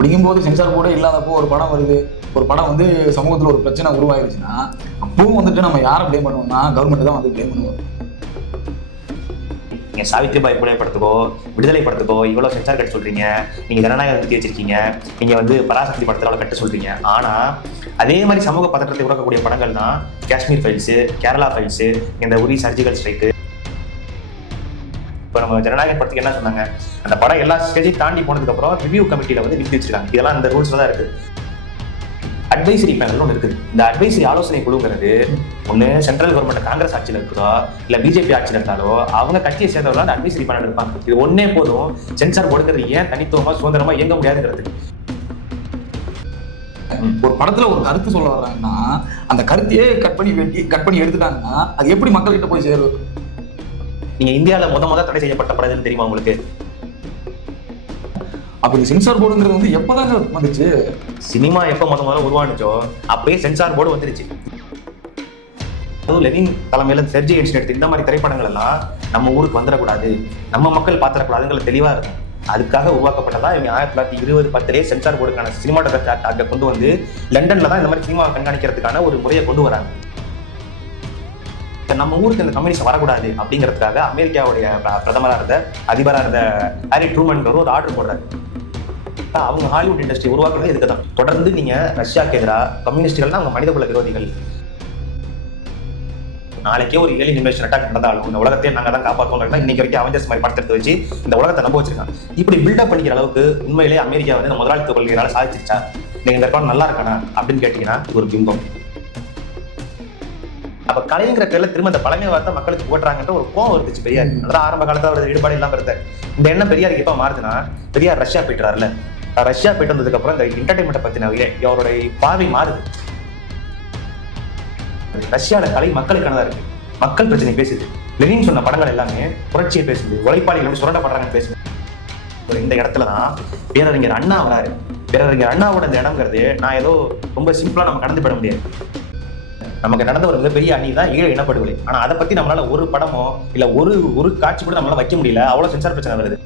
அப்படிங்கும்போது சென்சார் போர்டே இல்லாதப்போ ஒரு படம் வருது, ஒரு படம் வந்து சமூகத்தில் ஒரு பிரச்சனை உருவாயிருச்சுன்னா அப்பவும் வந்துட்டு நம்ம யாரை ப்ளேம் பண்ணுவோம்னா கவர்மெண்ட் தான் வந்து ப்ளேம் பண்ணுவோம். நீங்க சாவித்ரிபாய் புலே படத்துக்கோ விடுதலை படத்துக்கோ இவ்வளவு சென்சார் கட்ட சொல்றீங்க, நீங்க ஜனநாயகம் பத்தி வச்சிருக்கீங்க, நீங்க வந்து பராசக்தி படத்துல கட்ட சொல்றீங்க. ஆனா அதே மாதிரி சமூக பதற்றத்தை உருவாக்கக்கூடிய படங்கள் தான் காஷ்மீர் ஃபைல்ஸ், கேரளா ஃபைல்ஸ், இந்த உரி சர்ஜிக்கல் ஸ்ட்ரைக்கு. இப்போ நம்ம ஜனநாயக படத்துக்கு என்ன சொன்னாங்க, அந்த படம் எல்லா ஸ்டேஜையும் தாண்டி போனதுக்கு அப்புறம் ரிவ்யூ கமிட்டியில வந்து நிறுத்தி வச்சிருக்காங்க. இதெல்லாம் இந்த ரூல்ஸ்ல தான் இருக்கு. அட்வைசரி பேனல் ஒன்று இருக்குது. இந்த அட்வைசரி ஆலோசனை குழுங்கிறது ஒன்று சென்ட்ரல் கவர்மெண்ட் காங்கிரஸ் ஆட்சியில் இருக்குதோ இல்லை பிஜேபி ஆட்சியில் இருந்தாலோ அவங்க கட்சியை சேர்ந்தவர்கள் அந்த அட்வைசரி பேனல் இருப்பாங்க. இது ஒன்னே போதும் சென்சார் போடுறது ஏன் தனித்துவமா சுதந்திரமா இயங்க முடியாதுங்கிறது. ஒரு படத்துல ஒரு கருத்து சொல்ல வர்றாங்கன்னா அந்த கருத்தையே கட் பண்ணி எடுத்துட்டாங்கன்னா அது எப்படி மக்கள்கிட்ட போய் சேரும்? நீங்க இந்தியாவில் முத தடை செய்யப்பட்ட படம் தெரியுமா உங்களுக்கு? அப்ப இந்த சென்சார் போர்டுங்கிறது வந்து எப்பதாங்க வந்துச்சு? சினிமா எப்ப முதல்ல உருவானுச்சோ அப்பயே சென்சார் போர்டு வந்துருச்சு. அதுவும் லெனின் தலைமையில செர்ஜி என்ஸ்டின் இந்த மாதிரி திரைப்படங்கள் எல்லாம் நம்ம ஊருக்கு வந்துடக்கூடாது, நம்ம மக்கள் பாத்திரக்கூடாதுங்கிற தெளிவா இருக்கும். அதுக்காக உருவாக்கப்பட்டதா இவங்க 1920 சென்சார் போர்டுக்கான சினிமாட்டோகிராஃபி ஆக்டை கொண்டு வந்து லண்டன்ல தான் இந்த மாதிரி சினிமா கண்காணிக்கிறதுக்கான ஒரு முறையை கொண்டு வராங்க. நம்ம ஊருக்கு இந்த கம்யூனிஸ்ட் வரக்கூடாது அப்படிங்கிறதுக்காக அமெரிக்காவுடைய பிரதமராக இருந்த அதிபராக இருந்த ஹாரி ட்ரூமன் ஒரு ஆர்டர் போடுறாரு. அவங்க ஹாலிவுட் இண்டஸ்ட்ரி உருவாக்குறது இதுக்கு தான். தொடர்ந்து நீங்க ரஷ்யாவுக்கு எதிராக கம்யூனிஸ்டுகள் அவங்க மனிதகுல விரோதிகள், நாளைக்கே ஒரு ஏலியன் இன்வேஷன் அட்டாக் நடந்தாலும் இந்த உலகத்தையே நாங்க தான் காப்பாற்றோம் இன்னைக்கு வரைக்கும் அவெஞ்சர்ஸ் மாதிரி படத்தை எடுத்து வச்சு இந்த உலகத்தை நம்ப வச்சிருக்காங்க. இப்படி பில்டப் பண்ணிக்கிற அளவுக்கு உண்மையிலேயே அமெரிக்கா வந்து இந்த முதலாளித்துவ கொள்கையால சாதிச்சிருச்சா? நீங்க இந்த படம் நல்லா இருக்கானா அப்படின்னு கேட்டீங்கன்னா ஒரு பிம்பம். அப்ப கலைங்கிற பேர்ல திரும்ப இந்த பழமை வார்த்தை மக்களுக்கு போட்டுறாங்கன்ற ஒரு கோவம் இருந்துச்சு பெரியார். அதான் ஆரம்ப காலத்துல அவர் ஈடுபாடு இல்லாம இருந்தார். இந்த எண்ணம் பெரியாருக்கு எப்ப மாறுதுன்னா பெரியார் ரஷ்யா போயிட்டுறாருல, ரஷ்யா போயிட்டு வந்ததுக்கு அப்புறம் இந்த என்டர்டைன்மெண்ட் பத்தின அவருடைய பார்வை மாறுது. ரஷ்யால கலை மக்களுக்கானதா இருக்கு, மக்கள் பிரச்சனை பேசுது. லெனின் சொன்ன படங்கள் எல்லாமே புரட்சியை பேசுது, உழைப்பாளிகள் சுரண்டப்படுறாங்கன்னு பேசுது. இந்த இடத்துலதான் பேரறிஞர் அண்ணா வராரு. பேரறிஞர் அண்ணாவோட இந்த இடம்ங்கிறது நான் ஏதோ ரொம்ப சிம்பிளா நம்ம கடந்து போட முடியாது. நமக்கு நடந்த ஒரு மிகப்பெரிய அணி தான் ஈழ இனப்படுகொலை. ஆனா அதை பத்தி நம்மளால ஒரு படமோ இல்ல ஒரு காட்சி கூட நம்மளால வைக்க முடியல. அவ்வளவு சென்சார் பிரச்சனை வருது.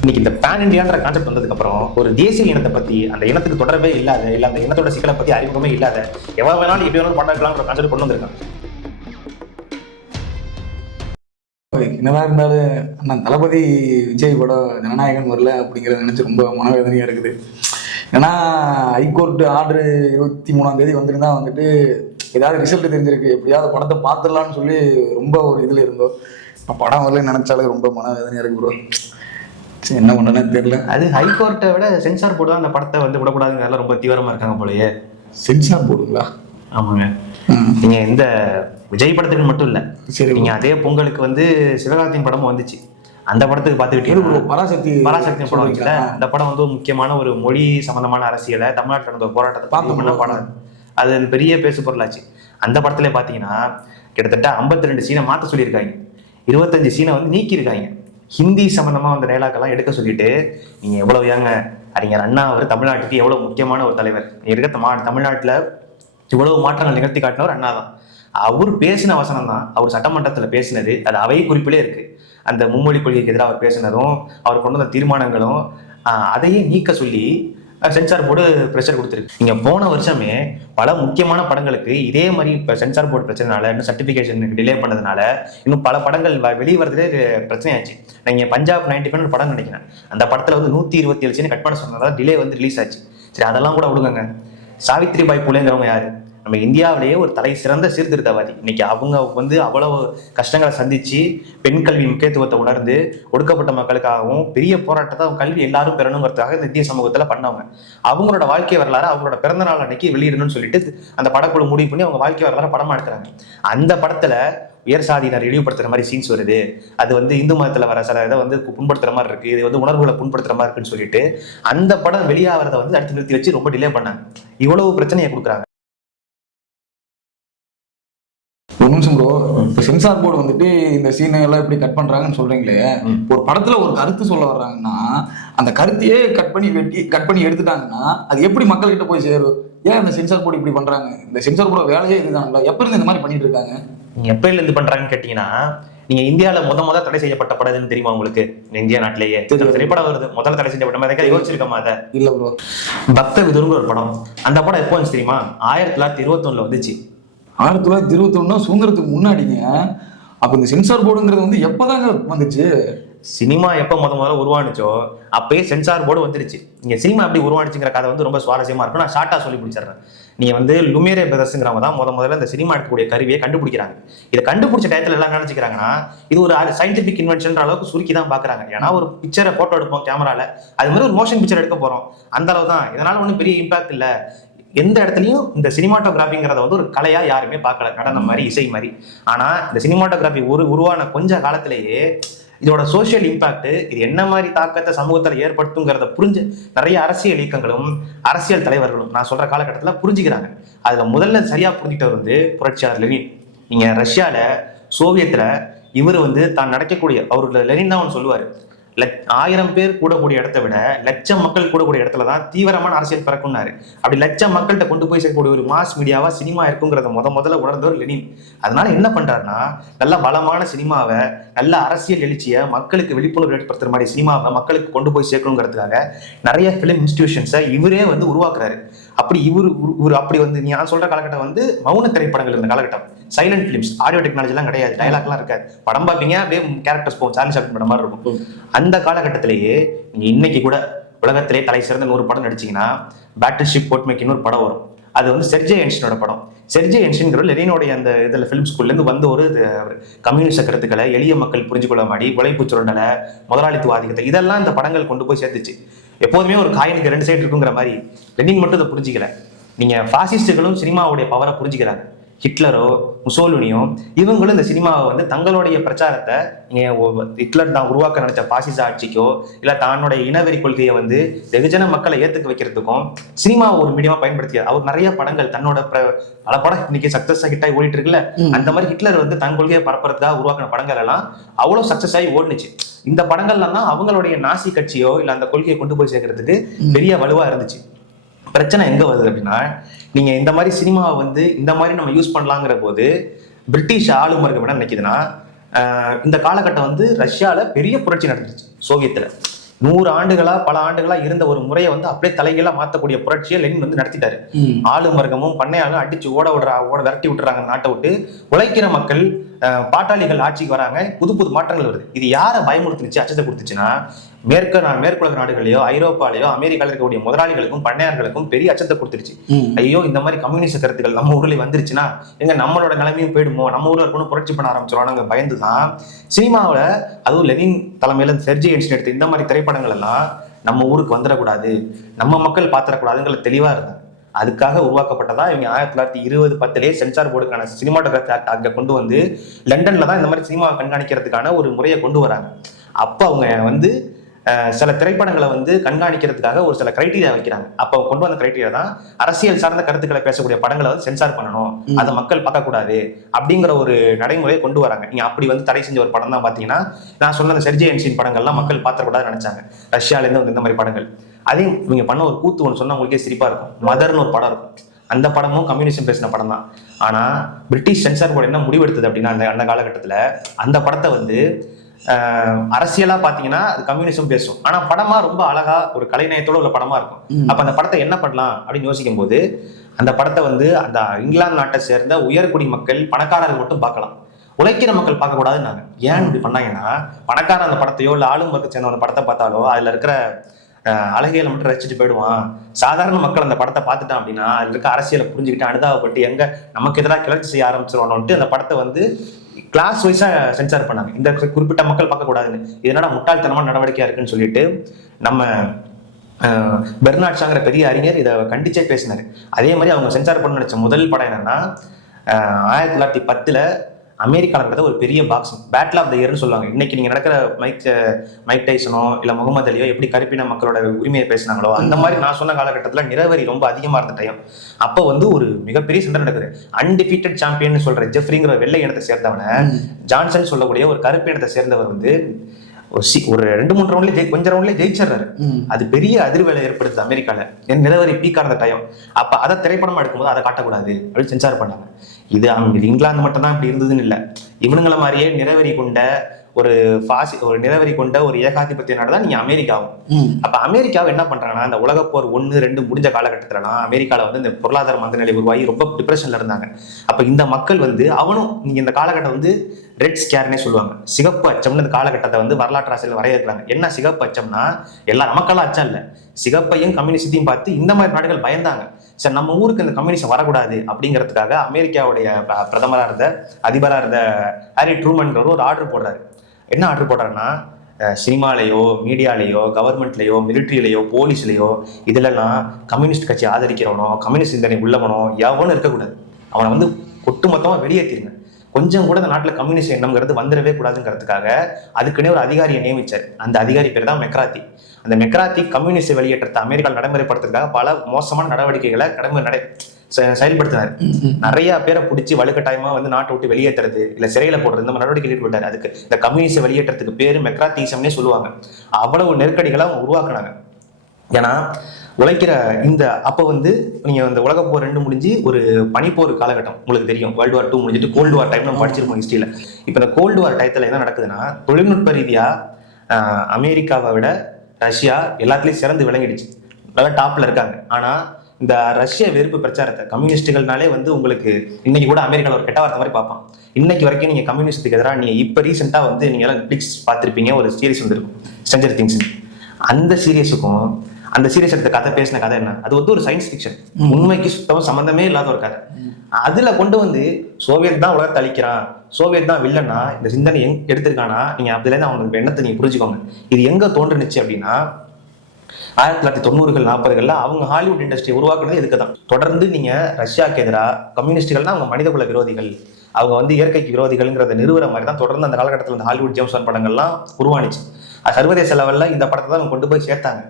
இன்னைக்கு இந்த பேன் இண்டியான்ற கான்செப்ட் வந்ததுக்கு அப்புறம் ஒரு தேசிய இனத்தை பத்தி, அந்த இனத்துக்கு தொடர்பே இல்லாத, இல்ல அந்த இனத்தோட சிக்கலை பத்தி அறிமுகமே இல்லாத, எவ்வளவு வேணாலும் எப்படி வேணாலும் பண்ணலாம்ன்ற கான்செப்ட் கொண்டு வந்திருக்காங்க. என்னதான் இருந்தாலும் அண்ணன் தளபதி விஜய் படம் ஜனநாயகன் வரல அப்படிங்கிறத நினைச்சு ரொம்ப மனவேதனையா இருக்குது. ஏன்னா ஹைகோர்ட் ஆர்டர் 23ஆம் தேதி வந்துருந்தா வந்துட்டு ஏதாவது ரிசல்ட் தெரிஞ்சிருக்கு, எப்படியாவது படத்தை பார்த்துடலான்னு சொல்லி ரொம்ப ஒரு இதுல இருந்தோம். இப்போ படம் வரலன்னு நினைச்சாலே ரொம்ப மனவேதனையா இருக்கு ப்ரோ. என்ன பண்ணனே தெரியல. அது ஹைகோர்ட்டை விட சென்சார் போர்டு தான் அந்த படத்தை வந்து விடக்கூடாதுங்கிறதுல ரொம்ப தீவிரமா இருக்காங்க போலயே. சென்சார் போர்டுங்களா? ஆமாங்க. நீங்க இந்த விஜய் படத்துக்கு மட்டும் இல்ல, சரி நீங்க அதே பொங்கலுக்கு வந்து சிவகார்த்தியின் படமும் வந்துச்சு. அந்த படத்துக்கு பார்த்துக்கிட்டே பராசக்தி படம் இருக்குல்ல, அந்த படம் வந்து முக்கியமான ஒரு மொழி சம்பந்தமான அரசியலை தமிழ்நாட்டில் நடந்த ஒரு போராட்டத்தை பார்த்து படம். அது பெரிய பேசு பொருளாச்சு. அந்த படத்துல பாத்தீங்கன்னா கிட்டத்தட்ட 52 சீனை மாற்ற சொல்லியிருக்காங்க, 25 சீனை வந்து நீக்கியிருக்காங்க. ஹிந்தி சம்பந்தமா அந்த டைலாக்கெல்லாம் எடுக்க சொல்லிட்டு, நீங்க எவ்வளவு ஏங்க அறிஞர் அண்ணா அவர் தமிழ்நாட்டுக்கு எவ்வளவு முக்கியமான ஒரு தலைவர். இருக்க தமிழ்நாட்டுல இவ்வளவு மாற்றங்கள் நிகழ்த்தி காட்டினவர் அண்ணா தான். அவர் பேசின வசனம் தான் அவர் சட்டமன்றத்துல பேசினது, அது அவை குறிப்பிலே இருக்கு. அந்த மும்மொழி கொள்கைக்கு எதிராக அவர் பேசினதும் அவர் கொண்டு வந்த தீர்மானங்களும் அதையே நீக்க சொல்லி சென்சார் போர்டு ப்ரெஷர் கொடுத்துருக்கு. நீங்க போன வருஷமே பல முக்கியமான படங்களுக்கு இதே மாதிரி இப்போ சென்சார் போர்டு பிரச்சனைனால, இன்னும் சர்டிஃபிகேஷனுக்கு டிலே பண்ணதுனால இன்னும் பல படங்கள் வெளியே வரதுலே பிரச்சனையாச்சு. நீங்க பஞ்சாப் 95 படம் நினைக்கிறேன், அந்த படத்துல வந்து 127 சீன் கட் பண்ண சொன்னதால டிலே வந்து ரிலீஸ் ஆச்சு. சரி அதெல்லாம் கூட விடுங்க. சாவித்ரிபாய் புலேங்கிறவங்க யாரு? நம்ம இந்தியாவிலேயே ஒரு தலை சிறந்த சீர்திருத்தவாதி. இன்னைக்கு அவங்க வந்து அவ்வளவு கஷ்டங்களை சந்திச்சு பெண் கல்வி முக்கியத்துவத்தை உணர்ந்து ஒடுக்கப்பட்ட மக்களுக்காகவும் பெரிய போராட்டத்தை அவங்க கல்வி எல்லாரும் பெறணுங்கிறதுக்காக இந்த இந்திய சமூகத்துல பண்ணவங்க. அவங்களோட வாழ்க்கை வரலாறு அவங்களோட பிறந்த நாள் அன்னைக்கு வெளியிடணும்னு சொல்லிட்டு அந்த படக்குழு முடிவு பண்ணி அவங்க வாழ்க்கை வரலாறு படமா எடுக்கிறாங்க. அந்த படத்துல உயர் சாதியினர் இழிவுபடுத்துற மாதிரி சீன்ஸ் வருது, அது வந்து இந்து மதத்துல வர சில இதை வந்து புண்படுத்துற மாதிரி இருக்கு, இது வந்து உணர்வுகளை புண்படுத்துற மாதிரி இருக்குன்னு சொல்லிட்டு அந்த படம் வெளியாகிறத வந்து அடுத்து நிறுத்தி வச்சு ரொம்ப டிலே பண்ணாங்க. இவ்வளவு பிரச்சனையை கொடுக்குறாங்க. ஒரு நிமிஷம் ப்ரோ, இப்போ சென்சார் போர்டு வந்துட்டு இந்த சீனை எல்லாம் எப்படி கட் பண்றாங்கன்னு சொல்றீங்களே, ஒரு படத்துல ஒரு கருத்து சொல்ல வர்றாங்கன்னா அந்த கருத்தையே கட் பண்ணி எடுத்துட்டாங்கன்னா அது எப்படி மக்கள்கிட்ட போய் சேரும்? ஏன் இந்த சென்சார் போர்டு இப்படி பண்றாங்க? இந்த சென்சார் போர்டு வேலையே இதுதாங்களா? எப்ப இருந்து இந்த மாதிரி பண்ணிட்டு இருக்காங்க? எப்ப இருந்து பண்றாங்கன்னு கேட்டீங்கன்னா, நீங்க இந்தியாவில முத தடை செய்யப்பட்ட படம் எதுன்னு தெரியுமா உங்களுக்கு? இந்தியா நாட்டிலேயே திரைப்படம் வருது முதல்ல தடை செய்யப்பட்ட மாதிரி யோசிச்சிருக்கோமா? அதை இல்ல ப்ரோ. பக்த விதுர்னு ஒரு படம், அந்த படம் எப்போ வந்துச்சு தெரியுமா? 1921 வந்துச்சு. 1921 சுதந்திரத்துக்கு முன்னாடிங்க. அப்ப இந்த சென்சார் போர்டுங்கிறது வந்து எப்பதாங்க வந்துச்சு? சினிமா எப்போ முதல்ல உருவானுச்சோ அப்பயே சென்சார் போர்டு வந்துருச்சு. இங்க சினிமா எப்படி உருவானுச்சுங்கிற கதை வந்து ரொம்ப சுவாரஸ்யமா இருக்கும். நான் ஷார்ட்டா சொல்லி முடிச்சிடுறேன். நீங்க வந்து லுமியரே பிரதர்ஸ்ங்கிறவங்க தான் முதல்ல இந்த சினிமா எடுக்கக்கூடிய கருவியை கண்டுபிடிக்கிறாங்க. இதை கண்டுபிடிச்ச டயத்துல எல்லாம் நினைச்சுக்கிறாங்கன்னா இது ஒரு சயின்டிபிக் இன்வென்ஷன் அளவுக்கு சுருக்கி தான் பாக்குறாங்க. ஏன்னா ஒரு பிக்சரை போட்டோ எடுப்போம் கேமரால, அது மாதிரி ஒரு மோஷன் பிக்சர் எடுக்க போறோம், அந்த அளவு தான். இதனால ஒன்றும் பெரிய இம்பாக்ட் இல்லை. எந்த இடத்துலையும் இந்த சினிமாட்டோகிராஃபிங்கிறத வந்து ஒரு கலையா யாருமே பார்க்கல, நடனம் மாதிரி இசை மாதிரி. ஆனா இந்த சினிமாட்டோகிராஃபி உருவான கொஞ்ச காலத்திலேயே இதோட சோசியல் இம்பாக்ட், இது என்ன மாதிரி தாக்கத்தை சமூகத்தில் ஏற்படுத்துங்கிறத புரிஞ்சு நிறைய அரசியல் இயக்கங்களும் அரசியல் தலைவர்களும் நான் சொல்ற காலகட்டத்தில் புரிஞ்சுக்கிறாங்க. அதுல முதல்ல சரியா புரிஞ்சுக்கிட்டவர் வந்து புரட்சியாளர் லெனின். நீங்க ரஷ்யால சோவியத்துல இவர் வந்து தான் நடக்கக்கூடிய அவருக்கு லெனின் தான் ஒன்று சொல்லுவாரு, 1000 பேர் கூடக்கூடிய இடத்த விட லட்சம் மக்கள் கூடக்கூடிய இடத்துல தான் தீவிரமான அரசியல் பிறக்கும்னாரு. அப்படி லட்சம் மக்கள்கிட்ட கொண்டு போய் சேர்க்கக்கூடிய ஒரு மாஸ் மீடியாவா சினிமா இருக்குங்கிறத முதல்ல உணர்ந்தவர் லெனின். அதனால என்ன பண்றாருன்னா, நல்ல வளமான சினிமாவை, நல்ல அரசியல் எழுச்சியை, மக்களுக்கு விழிப்புணர்வு ஏற்படுத்துற மாதிரி சினிமாவை மக்களுக்கு கொண்டு போய் சேர்க்கணுங்கிறதுக்காக நிறைய பிலிம் இன்ஸ்டிடியூஷன்ஸை இவரே வந்து உருவாக்குறாரு. அப்படி இவர் அப்படி வந்து நான் சொல்ற காலகட்டம் வந்து மௌன திரைப்படங்கள் இருந்த காலகட்டம். சைலண்ட் பிலிம்ஸ், ஆடியோ டெக்னாலஜி எல்லாம் கிடையாது, டைலாக்லாம் இருக்காது. படம் பார்ப்பீங்க, அப்படியே கேரக்டர்ஸ் போகும், சார்லி சாப்ளின் படம் மாதிரி இருக்கும். அந்த காலகட்டத்திலேயே நீங்க இன்னைக்கு கூட உலகத்திலே தலை சிறந்த 100 படம் நடிச்சீங்கன்னா பேட்டில் ஷிப் போட்மேக்கின்னு ஒரு படம் வரும். அது வந்து செர்ஜே என்ஷினோட படம். செர்ஜே என்ஷின்கிற லெனினோடைய அந்த இதில் ஃபிலிம் ஸ்கூல்லேருந்து வந்து ஒரு கம்யூனிஸ்ட் கருத்துக்களை எளிய மக்கள் புரிஞ்சு கொள்ள மாடி, உழைப்பு சுரண்டலை, முதலாளித்துவாதிக்கத்தை, இதெல்லாம் இந்த படங்கள் கொண்டு போய் சேர்த்துச்சு. எப்போதுமே ஒரு காயினுக்கு 2 சைடு இருக்குங்கிற மாதிரி லெனின் மட்டும் இதை புரிஞ்சிக்கல. நீங்க பாசிஸ்டுகளும் சினிமாவுடைய பவரை புரிஞ்சுக்கிறாங்க. ஹிட்லரோ முசோலினியோ இவங்களும் இந்த சினிமாவை வந்து தங்களுடைய பிரச்சாரத்தை, ஹிட்லர் தான் உருவாக்க நினைச்ச பாசிச ஆட்சிக்கோ இல்ல தன்னுடைய இனவெறி கொள்கையை வந்து வெகுஜன மக்களை ஏத்துக்க வைக்கிறதுக்கும் சினிமாவை ஒரு மீடியமா பயன்படுத்தியார். அவர் நிறைய படங்கள் தன்னோட பல படம் இன்னைக்கு சக்சஸ் ஹிட் ஆகி ஓடிட்டு இருக்குல்ல, அந்த மாதிரி ஹிட்லர் வந்து தன் கொள்கையை பரப்புறதுக்காக உருவாக்கின படங்கள் எல்லாம் அவ்வளவு சக்சஸ் ஆகி ஓடுனுச்சு. இந்த படங்கள்லாம் தான் அவங்களுடைய நாசி கட்சியோ இல்ல அந்த கொள்கையை கொண்டு போய் சேர்க்கறதுக்கு பெரிய வலுவா இருந்துச்சு. பிரச்சனை எங்க வருது அப்படின்னா, நீங்க இந்த மாதிரி சினிமாவை வந்து இந்த மாதிரி நம்ம யூஸ் பண்ணலாங்கிற போது பிரிட்டிஷ் ஆளும் வர்க்கம் என்ன நினைக்குதுன்னா, இந்த காலகட்டம் வந்து ரஷ்யால பெரிய புரட்சி நடந்துச்சு. சோவியத்துல 100 ஆண்டுகளா பல ஆண்டுகளா இருந்த ஒரு முறையை வந்து அப்படியே தலைகளா மாத்தக்கூடிய புரட்சியை லெனின் வந்து நடத்திட்டாரு. ஆளும் வர்க்கமும் பண்ணையாலும் அடிச்சு ஓட விரட்டி விட்டுறாங்க நாட்டை விட்டு. உழைக்கிற மக்கள் பாட்டாளிகள் ஆட்சிக்கு வராங்க, புது மாற்றங்கள் வருது. இது யாரை பயமுறுத்துச்சு, அச்சத்தை கொடுத்துச்சுன்னா, மேற்குலக நாடுகளையோ ஐரோப்பாலேயோ அமெரிக்கால இருக்கக்கூடிய முதலாளிகளுக்கும் பண்ணையார்களுக்கும் பெரிய அச்சத்தை கொடுத்துருச்சு. ஐயோ இந்த மாதிரி கம்யூனிஸ்ட் கருத்துக்கள் நம்ம ஊர்ல வந்துருச்சுன்னா எங்க நம்மளோட நிலைமையும் போயிடுமோ, நம்ம ஊர்ல இருக்கணும் புரட்சி பண்ண ஆரம்பிச்சிருவாங்க பயந்துதான் சினிமாவில, அதுவும் லெனின் தலைமையில செர்ஜே என்ஷின் எடுத்து இந்த மாதிரி திரைப்படங்கள் எல்லாம் நம்ம ஊருக்கு வந்துடக்கூடாது, நம்ம மக்கள் பாத்திரக்கூடாதுங்கிற தெளிவா இருந்தாங்க. அதுக்காக உருவாக்கப்பட்டதா இவங்க 1920-10 சென்சார் போர்டுக்கான சினிமாட்டோகிராஃபி ஆக்ட் அங்க கொண்டு வந்து லண்டன்ல தான் இந்த மாதிரி சினிமாவை கண்காணிக்கிறதுக்கான ஒரு முறையை கொண்டு வராங்க. அப்ப அவங்க வந்து சில திரைப்படங்களை வந்து கண்காணிக்கிறதுக்காக ஒரு சில கிரைட்டீரியா வைக்கிறாங்க. அப்போ கொண்டு வந்த கிரைட்டீரியா தான் அரசியல் சார்ந்த கருத்துக்களை பேசக்கூடிய படங்களை வந்து சென்சார் பண்ணணும், அதை மக்கள் பார்க்கக்கூடாது அப்படிங்கிற ஒரு நடைமுறையை கொண்டு வராங்க. நீங்க அப்படி வந்து தடை செஞ்ச ஒரு படம் தான் பாத்தீங்கன்னா நான் சொன்ன அந்த செர்ஜே என்ஷின் படங்கள்லாம் மக்கள் பார்த்துக்கூடாதுன்னு நினைச்சாங்க. ரஷ்யால இருந்து வந்து இந்த மாதிரி படங்கள். அதையும் இவங்க பண்ண ஒரு கூத்து ஒன்று சொன்னா உங்களுக்கே சிரிப்பா இருக்கும். மதர்னு ஒரு படம் இருக்கும். அந்த படமும் கம்யூனிஸ்ட் பேசின படம் தான். ஆனா பிரிட்டிஷ் சென்சார் போர்டு என்ன முடிவெடுத்தது அப்படின்னா, அந்த காலகட்டத்துல அந்த படத்தை வந்து அரசியலா பாத்தீங்கன்னா அது கம்யூனிசம் பேசும், ஆனா படமா ரொம்ப அழகா ஒரு கலைநயத்தோட உள்ள படமா இருக்கும். அப்ப அந்த படத்தை என்ன பண்ணலாம் அப்படின்னு யோசிக்கும் போது அந்த படத்தை வந்து அந்த இங்கிலாந்து நாட்டை சேர்ந்த உயர்குடி மக்கள் பணக்காரர்கள் மட்டும் பார்க்கலாம், உழைக்கிற மக்கள் பார்க்க கூடாதுன்னாங்க. ஏன் இப்படி பண்ணாங்கன்னா, பணக்காரன் அந்த படத்தையோ இல்ல ஆளும் வர்க்க சேர்ந்த அந்த படத்தை பார்த்தாலோ அதுல இருக்கிற அழகையில மட்டும் ரசிச்சுட்டு போயிடுவான். சாதாரண மக்கள் அந்த படத்தை பார்த்துட்டான் அப்படின்னா அதுல இருக்க அரசியலை புரிஞ்சுக்கிட்டு அனுதாபப்பட்டு எங்க நமக்கு எதிராக கிளர்ச்சி செய்ய ஆரம்பிச்சிருவானோன்ட்டு அந்த படத்தை வந்து கிளாஸ் வைஸா சென்சார் பண்ணாங்க. இந்த குறிப்பிட்ட மக்கள் பார்க்க கூடாதுன்னு. இதனால முட்டாள்தனமான நடவடிக்கையா இருக்குன்னு சொல்லிட்டு நம்ம பெர்னார்ட் ஷாங்கிற பெரிய அறிஞர் இதை கண்டிச்சே பேசினாரு. அதே மாதிரி அவங்க சென்சார் பண்ண நினைச்ச முதல் படம் என்னன்னா 1910 அமெரிக்கால நடந்த ஒரு பெரிய பாக்ஸிங் பேட்டில் ஆஃப் த இயர்னு சொல்லுவாங்க. இன்னைக்கு நீங்க நடக்கிற மைக் டைசனோ இல்ல முகமது அலியோ எப்படி கருப்பின மக்களோட உரிமையை பேசினாங்களோ அந்த மாதிரி நான் சொன்ன காலகட்டத்தில் நிறவரி ரொம்ப அதிகமா இருந்த டைம். அப்போ வந்து ஒரு மிகப்பெரிய சண்டை நடக்குது. அன்டிஃபீட்டட் சாம்பியன் சொல்ற ஜெஃப்ரிங்கிற வெள்ளை இனத்தை சேர்ந்தவனை ஜான்சன் சொல்லக்கூடிய ஒரு கருப்பு இனத்தை சேர்ந்தவர் வந்து ஒரு 2-3 ரவுண்ட்ல கொஞ்சம் ரவுண்ட்ல ஜெயிச்சிடறாரு. அது பெரிய அதிர்வேலை ஏற்படுத்துது அமெரிக்கால. நிலவரி பீக்கா இருந்த டைம். அப்ப அதை திரைப்படமா எடுக்கும்போது அதை காட்டக்கூடாது அப்படின்னு சென்சார் பண்ணாங்க. இது இங்கிலாந்து மட்டும் தான் இப்படி இருந்ததுன்னு இல்லை, இவனுங்களை மாதிரியே ஒரு நிறவெறி கொண்ட ஒரு ஏகாதிபத்திய நாடு தான் நீங்க அமெரிக்காவும். அப்ப அமெரிக்காவை என்ன பண்றாங்கன்னா, இந்த உலகப்போர் 1, 2 முடிஞ்ச காலகட்டத்திலலாம் அமெரிக்கால வந்து இந்த பொருளாதார மந்த நிலை உருவாகி ரொம்ப டிப்ரெஷன்ல இருந்தாங்க. அப்ப இந்த மக்கள் வந்து நீங்க இந்த காலகட்டம் வந்து ரெட் ஸ்கேர்னே சொல்லுவாங்க, சிகப்பு அச்சம்னு இந்த காலகட்டத்தை வந்து வரலாற்று ஆசிரியர் வரையறுக்கிறாங்க. என்ன சிகப்பு அச்சம்னா, எல்லா நமக்கெல்லாம் அச்சம் இல்லை, சிகப்பையும் கம்யூனிஸ்டையும் பார்த்து இந்த மாதிரி நாடுகள் பயந்தாங்க. சரி, நம்ம ஊருக்கு இந்த கம்யூனிஸ்ட் வரக்கூடாது அப்படிங்கிறதுக்காக அமெரிக்காவுடைய அதிபராக இருந்த ஹாரி ட்ரூமன்கிறவர் ஒரு ஆர்டர் போடுறாரு. என்ன ஆர்டர் போடுறாருன்னா, சினிமாலேயோ மீடியாலேயோ கவர்மெண்ட்லேயோ மிலிட்ரியிலையோ போலீஸ்லேயோ இதுலலாம் கம்யூனிஸ்ட் கட்சி ஆதரிக்கிறவனோ கம்யூனிஸ்ட் சிந்தனை உள்ளவனோ எவனும் இருக்கக்கூடாது, அவனை வந்து ஒட்டுமொத்தமாக வெளியேற்றிருங்க, கொஞ்சம் கூட இந்த நாட்டில் கம்யூனிஸ்ட் எண்ணம்ங்கிறது வந்துடவே கூடாதுங்கிறதுக்காக அதுக்குன்னே ஒரு அதிகாரியை நியமிச்சார். அந்த அதிகாரி பேர் தான் மெக்ராத்தி. அந்த மெக்ராத்தி கம்யூனிஸ்ட் வெளியேற்றத்தை அமெரிக்காவில் நடைமுறைப்படுத்துறதுக்காக பல மோசமான நடவடிக்கைகளை செயல்படுத்தினார். நிறைய பேரை பிடிச்சி வலுக்கட்டாயமா வந்து நாட்டை விட்டு வெளியேற்றுறது, இல்ல சிறையில போடுறது, இந்த நடவடிக்கை ஈடுபட்டாரு. அதுக்கு இந்த கம்யூனிஸ்ட் வெளியேற்றத்துக்கு பேரு மெக்ராத்திசம்னே சொல்லுவாங்க. அவ்வளவு நெருக்கடிகளை அவங்க உருவாக்குனாங்க. ஏன்னா அப்ப வந்து நீங்க இந்த உலகப்போர் 2 முடிஞ்சு ஒரு பனிப்போர் காலகட்டம் உங்களுக்கு தெரியும். வேர்ல்டு வார் 2 முடிஞ்சிட்டு கோல்டு வார் டைம் நம்ம படிச்சிருப்போம் ஹிஸ்டரியில. இப்ப இந்த கோல்டு வார் டயத்துல என்ன நடக்குதுன்னா, தொழில்நுட்ப ரீதியா அமெரிக்காவை விட ரஷ்யா எல்லாத்துலயும் சிறந்து விளங்கிடுச்சு, நல்லா டாப்ல இருக்காங்க. ஆனா இந்த ரஷ்ய வெறுப்பு பிரச்சாரத்தை கம்யூனிஸ்டுகள்னாலே வந்து உங்களுக்கு இன்னைக்கு கூட அமெரிக்காவில் ஒரு கெட்ட வார்த்தை மாதிரி பார்ப்பான். இன்னைக்கு வரைக்கும் நீங்க கம்யூனிஸ்டுக்கு எதிராக நீங்க இப்ப ரீசெண்டா வந்து நீங்க எல்லாம் நெட்ஃபிளிக்ஸ் பார்த்திருப்பீங்க, ஒரு சீரிஸ் வந்துருக்கும் ஸ்ட்ரேஞ்சர் திங்ஸ். அந்த சீரியஸுக்கும் அந்த சீரியஸ் எடுத்த கதை பேசின கதை என்ன, அது வந்து ஒரு சயின்ஸ் ஃபிக்ஷன், உண்மைக்கு சுத்தமாக சம்பந்தமே இல்லாத ஒரு கதை. அதுல கொண்டு வந்து சோவியத் தான் உலகத்தை அழிக்கிறான், சோவியத் தான் வில்லன்னா இந்த சிந்தனை எடுத்திருக்கானா, நீங்க அதுல இருந்து அவங்களுக்கு எண்ணத்தை நீங்க புரிஞ்சுக்கோங்க. இது எங்க தோன்றுனுச்சு அப்படின்னா 1990கள் 40கள்ல அவங்க ஹாலிவுட் இண்டஸ்ட்ரி உருவாக்குறது இதுக்கு தான். தொடர்ந்து நீங்க ரஷ்யாவுக்கு எதிராக கம்யூனிஸ்டுகள்னா அவங்க மனிதகுல விரோதிகள், அவங்க வந்து இயற்கைக்கு விரோதிகள்ங்கிறத நிறுவன மாதிரி தான் தொடர்ந்து அந்த காலகட்டத்தில் இந்த ஹாலிவுட் ஜேம்ஸ் பாண்ட் படங்கள்லாம் உருவானிச்சு. சர்வதேச லெவலில் இந்த படத்தை தான் கொண்டு போய் சேர்த்தாங்க.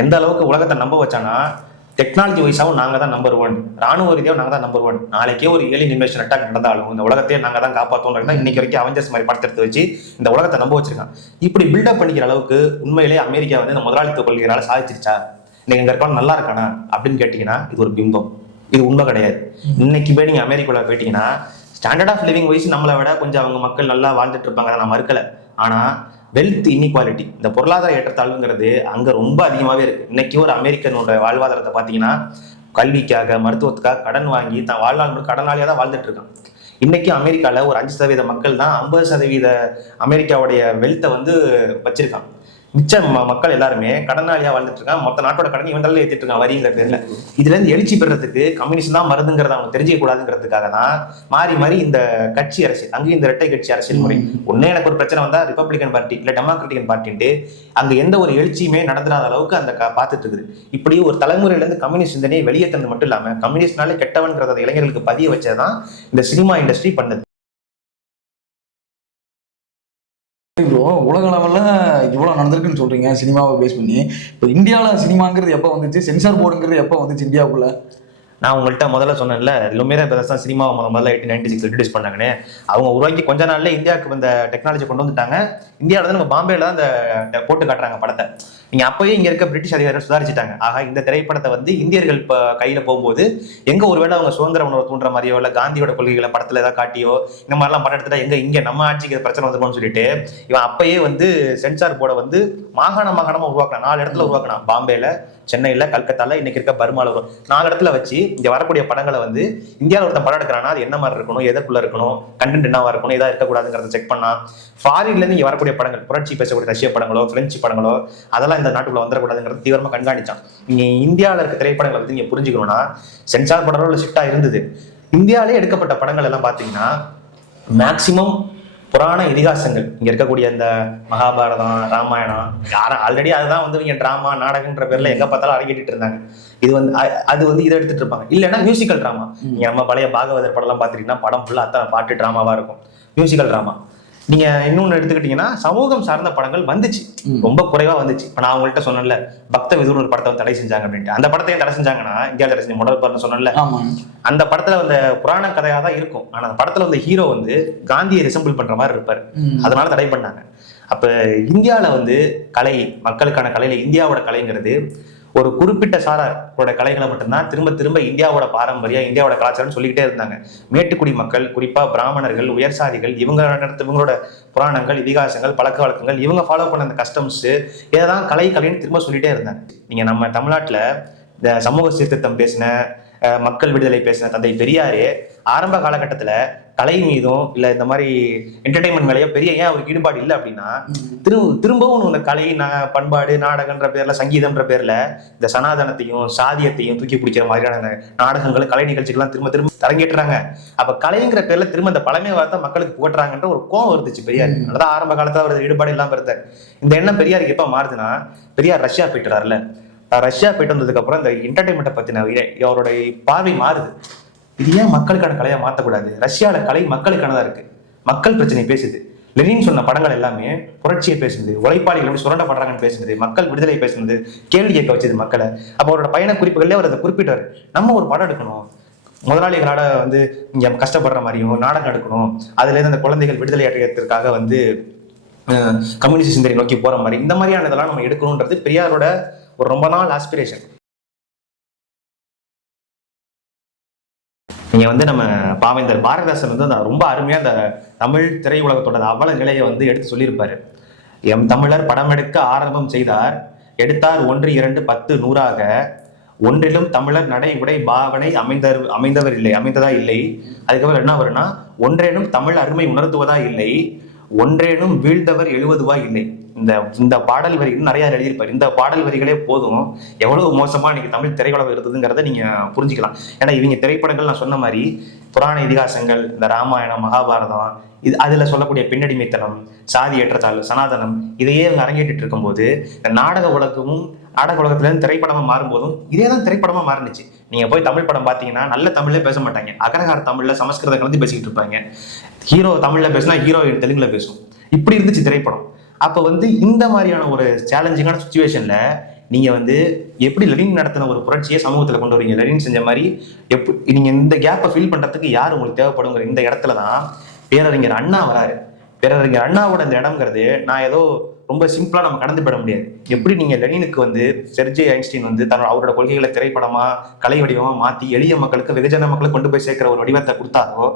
எந்த அளவுக்கு உலகத்தை நம்ப வச்சானா, டெக்னாலஜி வைஸாவும் நாங்கள் தான் நம்பர் 1, ராணுவ ரீதியாகவும் நாங்கள் தான் நம்பர் 1. நாளைக்கே ஒரு ஏலியன் இன்வேஷன் அட்டாக் நடந்தாலும் இந்த உலகத்தையே நாங்கள் தான் காப்பாற்றோம் தான் இன்னைக்கு வரைக்கும் அவெஞ்சர்ஸ் மாதிரி படத்தை எடுத்து வச்சு இந்த உலகத்தை நம்ப வச்சிருக்கான். இப்படி பில்டப் பண்ணிக்கிற அளவுக்கு உண்மையிலேயே அமெரிக்கா வந்து இந்த முதலாளித்துவ கொள்கையால சாதிச்சிருச்சா, நீங்க எங்க இருக்கணும் நல்லா இருக்கானா அப்படின்னு கேட்டீங்கன்னா இது ஒரு பிம்பம், இது உண்மை கிடையாது. இன்னைக்கு போய் நீங்க அமெரிக்காவில் போயிட்டீங்கன்னா ஸ்டாண்டர்ட் ஆஃப் லிவிங் வைஸ் நம்மளை விட கொஞ்சம் அவங்க மக்கள் நல்லா வாழ்ந்துட்டு இருப்பாங்க, நான் மறுக்கல. ஆனா வெல்த் இன்இக்வாலிட்டி, இந்த பொருளாதார ஏற்றத்தாழ்வுங்கிறது அங்க ரொம்ப அதிகமாவே இருக்கு. இன்னைக்கு ஒரு அமெரிக்கனோட வாழ்வாதாரத்தை பாத்தீங்கன்னா கல்விக்காக மருத்துவத்துக்காக கடன் வாங்கி தான் வாழ்நாள் முழுக்க கடனாளியா தான் வாழ்ந்துட்டு இருக்கான். இன்னைக்கு அமெரிக்கால ஒரு 5% மக்கள் தான் 50% அமெரிக்காவுடைய வெல்த்தை வந்து வச்சிருக்கான். மிச்ச மக்கள் எல்லாருமே கடனாளியா வாழ்ந்துட்டு இருக்காங்க. மொத்த நாட்டோட கடனை இவன் தான் ஏத்திட்டு இருக்கான் வரிங்கிற பேர்ல. இதுல இருந்து எழுச்சி பெறதுக்கு கம்யூனிஸ்ட் தான் மருந்துங்கிறத அவங்க தெரிஞ்சிக்க கூடாதுங்கிறதுக்காக தான் மாறி இந்த கட்சி அரசியல், அங்கேயும் இந்த இரட்டை கட்சி அரசியல் முறை. ஒன்னே எனக்கு ஒரு பிரச்சனை வந்தா ரிப்பப்ளிகன் பார்ட்டி இல்ல டெமோக்ராட்டிக் பார்ட்டின்ட்டு அங்க எந்த ஒரு எழுச்சியுமே நடந்துடாத அளவுக்கு அந்த பார்த்துட்டு இருக்குது. இப்படி ஒரு தலைமுறையில இருந்து கம்யூனிஸ்ட் சிந்தனையை வெளியேற்றது மட்டும் இல்லாம கம்யூனிஸ்ட்னாலே கெட்டவன்கிறத இளைஞர்களுக்கு பதிய வச்சதான் இந்த சினிமா இண்டஸ்ட்ரி பண்ணது. ப்ரோ, உலக லெவல்ல இவ்வளவு நடந்திருக்குன்னு சொல்றீங்க சினிமாவை பேஸ் பண்ணி. இப்போ இந்தியாவில் சினிமாங்கிறது எப்போ வந்துச்சு, சென்சார் போர்டுங்கிறது எப்போ வந்துச்சு இந்தியாவுக்குள்ள? நான் உங்கள்கிட்ட முதல்ல சொன்னேன்ல, லுமியரா பிரதர்ஸ் தான் சினிமாவை முதல்ல 1896 இன்ட்ரடியூஸ் பண்ணாங்கன்னு. அவங்க உருவாக்கி கொஞ்ச நாள்ல இந்தியாவுக்கு இந்த டெக்னாலஜி கொண்டு வந்துட்டாங்க. இந்தியாவில தான் நம்ம பாம்பேல தான் இந்த போட்டு காட்டுறாங்க படத்தை. நீங்க அப்பயே இங்க இருக்க பிரிட்டிஷ் அதிகாரிகள் சுதாரிச்சுட்டாங்க. ஆக இந்த திரைப்படத்தை வந்து இந்தியர்கள் கையில போகும்போது எங்க ஒருவேளை அவங்க சுதந்திர உணர்வு தூண்டுற மாதிரியோ இல்ல காந்தியோட கொள்கைகளை படத்துல ஏதாவது காட்டியோ இந்த மாதிரிலாம் படம் எடுத்துட்டா இங்க நம்ம ஆட்சிக்கு பிரச்சனை வந்துருமோன்னு சொல்லிட்டு இவன் அப்பயே வந்து சென்சார் போர்டை வந்து மாகாணமா உருவாக்கினான். 4 இடத்துல உருவாக்கினான். பாம்பேல, சென்னையில, கல்கத்தால, இன்னைக்கு இருக்க பர்மால 4 இடத்துல வச்சு இங்க வரக்கூடிய படங்களை வந்து இந்தியாவில் ஒருத்தன் படம் எடுக்கிறான்னா அது என்ன மாதிரி இருக்கணும், எதற்குள்ள இருக்கணும், கண்டென்ட் என்னவா இருக்கணும், எதா இருக்கக்கூடாதுங்கிறத செக் பண்ணா. ஃபாரின்ல இருந்து இங்க வரக்கூடிய படங்கள், புரட்சி பேசக்கூடிய ரஷ்ய படங்களோ பிரெஞ்சு படங்களோ அதெல்லாம் இந்த நாட்டுக்குள்ள வந்துடக்கூடாதுங்கிறது தீவிரமா கண்காணிச்சான். நீங்க இந்தியாவில் இருக்க திரைப்படங்களை பத்தி நீங்க புரிஞ்சுக்கணும்னா சென்சார் படம் ஸ்ட்ரிக்டா இருந்தது. இந்தியாவிலே எடுக்கப்பட்ட படங்கள் எல்லாம் பாத்தீங்கன்னா மேக்சிமம் புராண இதிகாசங்கள், இங்க இருக்கக்கூடிய இந்த மகாபாரதம், ராமாயணம், ஆல்ரெடி அதுதான் வந்து இங்க டிராமா நாடகன்ற பேர்ல எங்க பார்த்தாலும் அரங்கேற்றிட்டு இருந்தாங்க. இது வந்து அது வந்து இதை எடுத்துட்டு இருப்பாங்க. இல்லைன்னா மியூசிக்கல் டிராமா. நீங்க நம்ம பழைய பாகவதர் படம் எல்லாம் பாத்துட்டீங்கன்னா படம் ஃபுல்லா அத்தனை பாட்டு டிராமாவா இருக்கும், மியூசிக்கல் டிராமா. நீங்க இன்னொன்னு எடுத்துக்கிட்டீங்கன்னா சமூகம் சார்ந்த படங்கள் வந்துச்சு, ரொம்ப குறைவா வந்துச்சு. இப்ப நான் உங்கள்கிட்ட சொன்னேன்ல பக்த விதுர் ஒரு படத்தை தடை செஞ்சாங்க அப்படின்ட்டு. அந்த படத்தையும் தடை செஞ்சாங்கன்னா இந்தியா தடை செஞ்ச முதல் படம் சொன்னேன்ல, அந்த படத்துல வந்து புராண கதையா தான் இருக்கும். ஆனா அந்த படத்துல வந்து ஹீரோ வந்து காந்தியை ரிசம்பிள் பண்ற மாதிரி இருப்பாரு, அதனால தடை பண்ணாங்க. அப்ப இந்தியாவில வந்து கலை, மக்களுக்கான கலையில இந்தியாவோட கலைங்கிறது ஒரு குறிப்பிட்ட சாராரோட கலைகளை மட்டும்தான் திரும்ப திரும்ப இந்தியாவோட பாரம்பரியம், இந்தியாவோட கலாச்சாரம் சொல்லிக்கிட்டே இருந்தாங்க. மேட்டுக்குடி மக்கள், குறிப்பா பிராமணர்கள், உயர்சாதிகள், இவங்களோட புராணங்கள், இதிகாசங்கள், பழக்க வழக்கங்கள், இவங்க ஃபாலோ பண்ண அந்த கஸ்டம்ஸ், இதைதான் கலைன்னு திரும்ப சொல்லிட்டே இருந்தாங்க. நீங்க நம்ம தமிழ்நாட்டுல இந்த சமூக சீர்திருத்தம் பேசின, மக்கள் விடுதலை பேசின தந்தை பெரியாரே ஆரம்ப காலகட்டத்துல கலை மீதும் இல்ல இந்த மாதிரி என்டர்டைன்மெண்ட் மேலேயோ பெரிய ஏன் அவருக்கு ஈடுபாடு இல்லை அப்படின்னா, திரும்பவும் இந்த கலை பண்பாடு நாடகன்ற பேர்ல, சங்கீதம்ன்ற பேர்ல இந்த சனாதனத்தையும் சாதியத்தையும் தூக்கி பிடிக்கிற மாதிரியான நாடகங்கள், கலை நிகழ்ச்சிகள்லாம் திரும்ப திரும்ப அரங்கேற்றுறாங்க. அப்ப கலைங்கிற பேர்ல திரும்ப இந்த பழமை வார்த்தை மக்களுக்கு புகட்டுறாங்கன்ற ஒரு கோவம் இருந்துச்சு பெரியார். அதான் ஆரம்ப காலத்துல அவர் ஈடுபாடு இல்லாம இருந்தார். இந்த எண்ணம் பெரியாருக்கு எப்ப மாறுதுன்னா, பெரியார் ரஷ்யா போயிட்டுறாருல, ரஷ்யா போயிட்டு வந்ததுக்கு அப்புறம் இந்த என்டர்டைன்மெண்ட்டை பத்தின அவருடைய பார்வை மாறுது. இது ஏன் மக்களுக்கான கலையா மாற்றக்கூடாது? ரஷ்யால கலை மக்களுக்கானதா இருக்கு, மக்கள் பிரச்சனை பேசுது. லெனின் சொன்ன படங்கள் எல்லாமே புரட்சியை பேசுனது, உழைப்பாளிகள் எப்படி சுரண்டப்படுறாங்கன்னு பேசுனது, மக்கள் விடுதலை பேசுனது, கேள்வி கேட்க வச்சது மக்களை. அப்போ அவரோட பயண குறிப்புகள்லேயே அவர் அதை குறிப்பிட்டார். நம்ம ஒரு படம் எடுக்கணும், முதலாளிகளோட வந்து இங்க கஷ்டப்படுற மாதிரியும் நாடகம் எடுக்கணும், அதுல இருந்து அந்த குழந்தைகள் விடுதலை அடையத்திற்காக வந்து கம்யூனிஸ்ட் சிந்தனை நோக்கி போற மாதிரி, இந்த மாதிரியான இதெல்லாம் நம்ம எடுக்கணும்ன்றது பெரியாரோட ஒரு ரொம்ப நாள் ஆஸ்பிரேஷன். நீங்க வந்து நம்ம பாவேந்தர் பாரதிதாசன் வந்து ரொம்ப அருமையா அந்த தமிழ் திரையுலகத்தோட அவல நிலையை வந்து எடுத்து சொல்லியிருப்பாரு. எம் தமிழர் படம் எடுக்க ஆரம்பம் செய்தார், எடுத்தார் 1, 2, 10, 100ஆக, ஒன்றிலும் தமிழர் நடை உடை பாவனை அமைந்தவர் இல்லை, அமைந்ததா இல்லை. அதுக்கப்புறம் என்ன வரும்னா, ஒன்றேனும் தமிழ் அருமை உணர்த்துவதா இல்லை, ஒன்றேனும் வீழ்ந்தவர் எழுவதுவா இல்லை. இந்த பாடல் வரிகள் நிறைய எழுதியிருப்பாரு. இந்த பாடல் வரிகளே போதும் எவ்வளவு மோசமா இன்னைக்கு தமிழ் திரையுலகம் இருந்ததுங்கிறத நீங்க புரிஞ்சுக்கலாம். ஏன்னா இவங்க திரைப்படங்கள் நான் சொன்ன மாதிரி புராண இதிகாசங்கள், இந்த ராமாயணம், மகாபாரதம், அதுல சொல்லக்கூடிய பெண்ணடிமைத்தனம், சாதி ஏற்றத்தாழ்வு, சனாதனம், இதையே அவங்க அரங்கேற்றிட்டு இருக்கும்போது இந்த நாடக உலகத்துல இருந்து திரைப்படமா மாறும்போதும் இதேதான் திரைப்படமா மாறுனுச்சு. நீங்க போய் தமிழ் படம் பாத்தீங்கன்னா நல்ல தமிழ்ல பேச மாட்டாங்க, அகரகார தமிழ்ல சமஸ்கிருதம் கலந்து பேசிக்கிட்டு இருப்பாங்க. ஹீரோ தமிழ்ல பேசினா ஹீரோயின் தெலுங்குல பேசும். இப்படி இருந்துச்சு திரைப்படம். அப்ப வந்து இந்த மாதிரியான ஒரு சேலஞ்சிங்கான சுச்சுவேஷன்ல நீங்க வந்து எப்படி லெனின் நடத்தின ஒரு புரட்சியை சமூகத்துல கொண்டு வரீங்க, லெனின் செஞ்ச மாதிரி எப்படி நீங்க இந்த கேப்பை ஃபில் பண்றதுக்கு யார் உங்களுக்கு தேவைப்படுங்கிற இந்த இடத்துலதான் பேரறிஞர் அண்ணா வராரு. பேரறிஞர் அண்ணாவோட இந்த இடம்ங்கிறது நான் ஏதோ ரொம்ப சிம்பிளா நம்ம கடந்து போட முடியாது. எப்படி நீங்க லெனினுக்கு வந்து செர்ஜி ஐன்ஸ்டீன் வந்து அவரோட கொள்கைகளை திரைப்படமா கலை வடிவமா மாத்தி எளிய மக்களுக்கு, வெகுஜன மக்களுக்கு கொண்டு போய் சேர்க்கிற ஒரு வடிவத்தை கொடுத்தாரோ,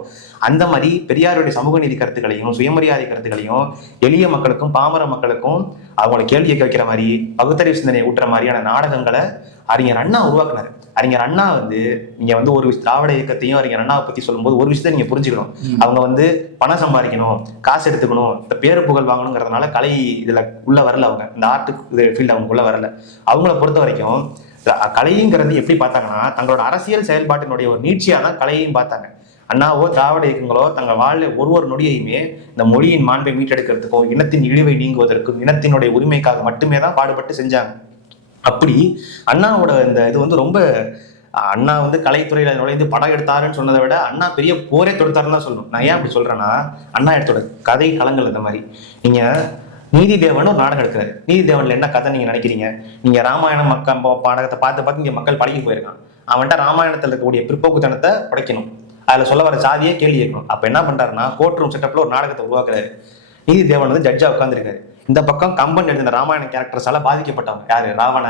அந்த மாதிரி பெரியாருடைய சமூக நீதி கருத்துக்களையும் சுயமரியாதை கருத்துக்களையும் எளிய மக்களுக்கும் பாமர மக்களுக்கும் அவங்களை கேள்வி கேட்க வைக்கிற மாதிரி, பகுத்தறிவு சிந்தனையை ஊட்டுற மாதிரியான நாடகங்களை அறிஞர் அண்ணா உருவாக்குனாரு. அறிஞர் அண்ணா வந்து நீங்க வந்து ஒரு திராவிட இயக்கத்தையும் அறிஞர் அண்ணாவை பத்தி சொல்லும்போது ஒரு விஷயத்தை நீங்க புரிஞ்சுக்கணும். அவங்க வந்து பணம் சம்பாதிக்கணும், காசு எடுத்துக்கணும், இந்த பேரு புகழ் வாங்கணுங்கிறதுனால கலை இதுல உள்ள வரல. அவங்க இந்த ஆர்ட் ஃபீல்டு அவங்க உள்ள வரல. அவங்கள பொறுத்த வரைக்கும் கலைங்கிறது எப்படி பார்த்தாங்கன்னா, தங்களோட அரசியல் செயல்பாட்டினுடைய ஒரு நீட்சியா தான் கலையையும் பார்த்தாங்க. அண்ணாவோ திராவிட இயக்கங்களோ தங்கள் வாழ்ல ஒரு நொடியையுமே இந்த மொழியின் மாண்பை மீட்டெடுக்கிறதுக்கும், இனத்தின் இழிவை நீங்குவதற்கும், இனத்தினுடைய உரிமைக்காக மட்டுமே தான் பாடுபட்டு செஞ்சாங்க. அப்படி அண்ணாவோட இந்த இது வந்து ரொம்ப, அண்ணா வந்து கலைத்துறையில நுழைந்து படம் எடுத்தாருன்னு சொன்னதை விட அண்ணா பெரிய போரே தொடுத்தாருன்னு தான் சொல்லணும். நான் ஏன் அப்படி சொல்றேன்னா, அண்ணா எடுத்தோட கதை களங்கள் இந்த மாதிரி. நீங்க நீதி தேவன் ஒரு நாடகம் எடுக்கிறாரு. நீதி தேவன்ல என்ன கதை நீங்க நினைக்கிறீங்க? நீங்க ராமாயணம் பாடகத்தை பார்த்து இங்க மக்கள் பழகி போயிருக்கான். அவன்கிட்ட ராமாயணத்துல இருக்கக்கூடிய பிற்போக்குத்தனத்தை உடைக்கணும், அதுல சொல்ல வர சாதியே கேள்வி கேட்கணும். அப்ப என்ன பண்றாருன்னா, கோர்ட் ரூம் செட்டப்ல ஒரு நாடகத்தை உருவாக்குறாரு. நீதி தேவன் வந்து ஜட்ஜா உட்காந்துருக்காரு. இந்த பக்கம் கம்பன் எழுதின ராமாயண கேரக்டர்ஸால பாதிக்கப்பட்டவங்க யாரு? ராவண,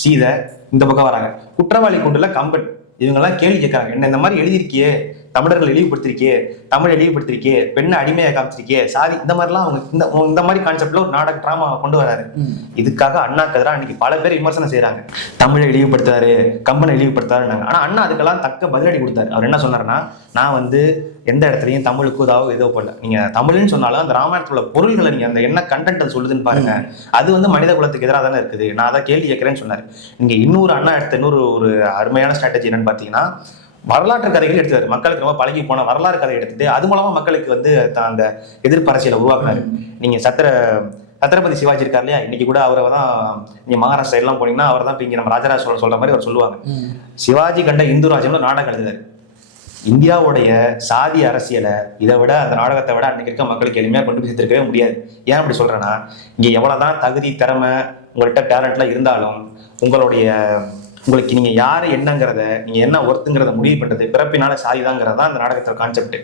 சீதை. இந்த பக்கம் வராங்க குற்றவாளி கூண்டுல கம்பன். இவங்க எல்லாம் கேள்வி கேட்கறாங்க, என்ன இந்த மாதிரி எழுதியிருக்கியே, தமிழர்கள் இழிவுபடுத்திருக்கியே, தமிழ் இழிவுபடுத்திருக்கியே, பெண்ணை அடிமையை காமிச்சிருக்கியே, சாதி, இந்த மாதிரிலாம் அவங்க இந்த மாதிரி கான்செப்ட்ல ஒரு நாடக டிராமா கொண்டு வராரு. இதுக்காக அண்ணாக்கு எதிராக அன்னைக்கு பல பேர் விமர்சனம் செய்யறாங்க. தமிழை இழிவுபடுத்தாரு, கம்பனை இழிவுபடுத்தாருன்னாங்க. ஆனா அண்ணா அதுக்கெல்லாம் தக்க பதிலடி கொடுத்தாரு. அவர் என்ன சொன்னாருன்னா, நான் வந்து எந்த இடத்துலையும் தமிழுக்கு ஏதாவது ஏதோ போடல. நீங்க தமிழ்னு சொன்னாலும் அந்த ராமாயணத்துல பொருள்களை நீங்க அந்த என்ன கண்டென்ட் அது சொல்லுதுன்னு பாருங்க, அது வந்து மனித குலத்துக்கு எதிராக தானே இருக்குது. நான் அதை கேள்வி கேட்கிறேன்னு சொன்னாரு. நீங்க இன்னொரு அண்ணா எடுத்த இன்னொரு ஒரு அருமையான ஸ்ட்ராட்டஜி என்னன்னு பாத்தீங்கன்னா, வரலாற்று கதைகள் எடுத்தாரு. மக்களுக்கு ரொம்ப பழகி போன வரலாறு கதை எடுத்துட்டு அது மூலமா மக்களுக்கு வந்து அந்த எதிர்ப்பு அரசியலை உருவாக்குனாரு. நீங்க சத்ரபதி சிவாஜி இருக்காரு இல்லையா, இன்னைக்கு கூட அவரை தான் நீங்க மகாராஷ்டிரா எல்லாம் போனீங்கன்னா அவர் தான் இங்க நம்ம ராஜராஜ சோழன் சொல்ற மாதிரி அவர் சொல்லுவாங்க. சிவாஜி கண்ட இந்து ராஜ்யம்னு நாடகம் எழுதுறாரு. இந்தியாவுடைய சாதி அரசியலை இதை விட, அந்த நாடகத்தை விட அன்னைக்கு இருக்க மக்களுக்கு எளிமையா கொண்டு போய் சேர்த்திருக்கவே முடியாது. ஏன் அப்படி சொல்றேன்னா, இங்க எவ்வளவுதான் தகுதி திறமை உங்கள்கிட்ட டேலண்ட்லாம் இருந்தாலும் உங்களுக்கு நீங்க யாரு என்னங்கிறத, நீங்க என்ன ஒர்த்துங்கிறத முடிவு பண்றது பிறப்பினால சாதிதாங்கிறதா அந்த நாடகத்தோட கான்செப்ட்.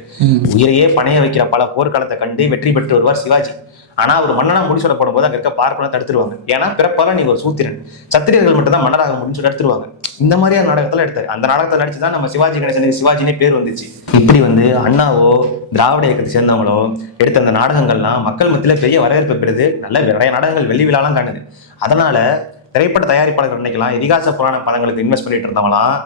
உயிரையே பணைய வைக்கிற பல போர்க்காலத்தை கண்டு வெற்றி பெற்று வருவார் சிவாஜி. ஆனா ஒரு மன்னனா முடிசூடப்படும் போது அங்க இருக்க பார்ப்பன தடுத்துருவாங்க. ஏன்னா பிறப்பால நீ ஒரு சூத்திரன், சத்திரியர்கள் மட்டும் தான் மன்னராக முடின்னு சொல்லி எடுத்துருவாங்க. இந்த மாதிரியான நாடகத்துல எடுத்தாரு. அந்த நாடகத்தை நடிச்சுதான் நம்ம சிவாஜி கணேசனுக்கு சிவாஜினே பேர் வந்துச்சு. இப்படி வந்து அண்ணாவோ திராவிட இயக்கத்தை சேர்ந்தவங்களோ எடுத்த அந்த நாடகங்கள்லாம் மக்கள் மத்தியில பெரிய வரவேற்பு பெறுது. நல்ல நிறைய நாடகங்கள் வெள்ளி விழாலாம் காணுது. அதனால திரைப்பட தயாரிப்பாளர்கள் நினைக்கலாம் இதிகாச புராண படங்களுக்கு இன்வெஸ்ட் பண்ணிட்டு இருந்தவங்களாம்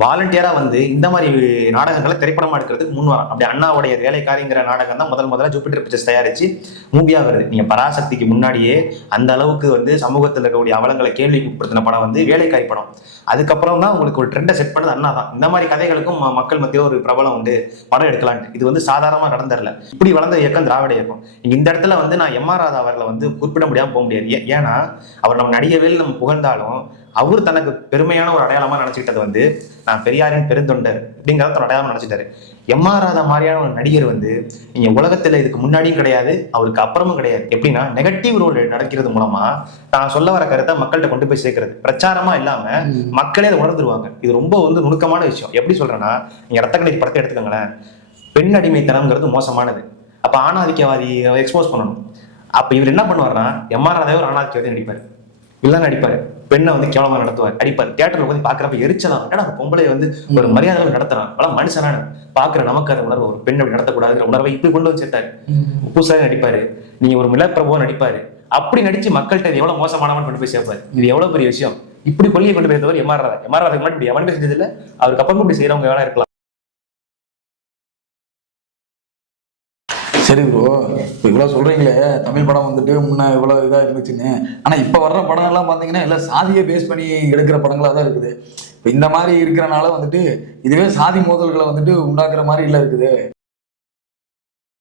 வாலண்டியரா வந்து இந்த மாதிரி நாடகங்களை திரைப்படமா எடுக்கிறதுக்கு முன் வரான். அப்படி அண்ணாவுடைய வேலைக்காரிங்கிற நாடகம் தான் முதல்ல ஜூபிட்டர் பிக்சர்ஸ் தயாரிச்சு மூவியா வருது. நீங்க பராசக்திக்கு முன்னாடியே அந்த அளவுக்கு வந்து சமூகத்தில் இருக்கக்கூடிய அவலங்களை கேள்விப்படுத்தின படம் வந்து வேலைக்காரி படம். அதுக்கப்புறம் தான் உங்களுக்கு ஒரு ட்ரெண்டை செட் பண்ணது அண்ணா தான். இந்த மாதிரி கதைகளுக்கும் மக்கள் மத்தியில் ஒரு பிரபலம் உண்டு, படம் எடுக்கலான்ட்டு. இது வந்து சாதாரணமா நடந்துடல. இப்படி வளர்ந்த இயக்கம் திராவிட இயக்கம். இந்த இடத்துல வந்து நான் எம்.ஆர். ராதா அவர்களை வந்து குறிப்பிட முடியாம போக முடியாது. ஏன்னா அவர் நம்ம நடிகவேல் நம்ம புகழ்ந்தாலும் அவர் தனக்கு பெருமையான ஒரு அடையாளமா நினைச்சுக்கிட்டது வந்து நான் பெரியாரின் பெருந்தொண்டர் அப்படிங்கிறத தன் அடையாளமா நினைச்சிட்டாரு. எம்.ஆர். ராதா மாதிரியான ஒரு நடிகர் வந்து நீங்க உலகத்துல இதுக்கு முன்னாடியும் கிடையாது, அவருக்கு அப்புறமும் கிடையாது. எப்படின்னா நெகட்டிவ் ரோல் நடக்கிறது மூலமா நான் சொல்ல வர கருத்தை மக்கள்கிட்ட கொண்டு போய் சேர்க்கறது, பிரச்சாரமா இல்லாம மக்களே அதை உணர்ந்துருவாங்க. இது ரொம்ப வந்து நுணுக்கமான விஷயம். எப்படி சொல்றேன்னா, நீங்க ரத்தக்கடை படத்தை எடுத்துக்கோங்களேன். பெண் அடிமைத்தனம்ங்கிறது மோசமானது. அப்ப ஆணாதிக்கவாதி எக்ஸ்போஸ் பண்ணணும். அப்ப இவர் என்ன பண்ணுவார்னா, எம்.ஆர். ராதாவே ஒரு ஆணாதிக்கவாதி நடிப்பாரு, இல்லைன்னு நடிப்பாரு, பெண்ணை வந்து கேவலமா நடத்துவார், அடிப்பார். தியேட்டர்ல வந்து பாக்குறப்ப எரிச்சலாம், ஏன்னா பொம்பளை வந்து ஒரு மரியாதை நடத்துறான், அதெல்லாம் மனுஷனான பாக்குற நமக்கு அந்த உணர்வு, ஒரு பெண் அப்படி நடத்தக்கூடாதுங்கிற உணர்வை இப்படி கொண்டு வந்து சேர்த்தாரு. உப்புசாரி நடிப்பாரு, நீங்க ஒரு மிளப்பிரபுவா நடிப்பாரு. அப்படி நடிச்சு மக்கள்கிட்ட எவ்வளவு மோசமானவன் கொண்டு போய் சேர்ப்பாரு. இது எவ்வளவு பெரிய விஷயம். இப்படி கொள்கையை கொண்டு போய் எம்.ஆர். ராதா. எம்.ஆர். ராதாக்கு முன்னாடி இப்படி எவனுமே செஞ்சது இல்லை, அவருக்கு அப்புறமும் இப்படி செய்யறவங்க வேணா இருக்கலாம். சரி ப்ரோ, இப்போ இவ்வளோ சொல்கிறீங்களே தமிழ் படம் வந்துட்டு முன்னே இவ்வளோ இதாக இருந்துச்சுன்னு. ஆனால் இப்போ வர்ற படம் எல்லாம் பார்த்தீங்கன்னா எல்லாம் சாதியை பேஸ் பண்ணி எடுக்கிற படங்களாக தான் இருக்குது. இப்போ இந்த மாதிரி இருக்கிறனால வந்துட்டு இதுவே சாதி மோதல்களை வந்துட்டு உண்டாக்குற மாதிரி இல்லை இருக்குது.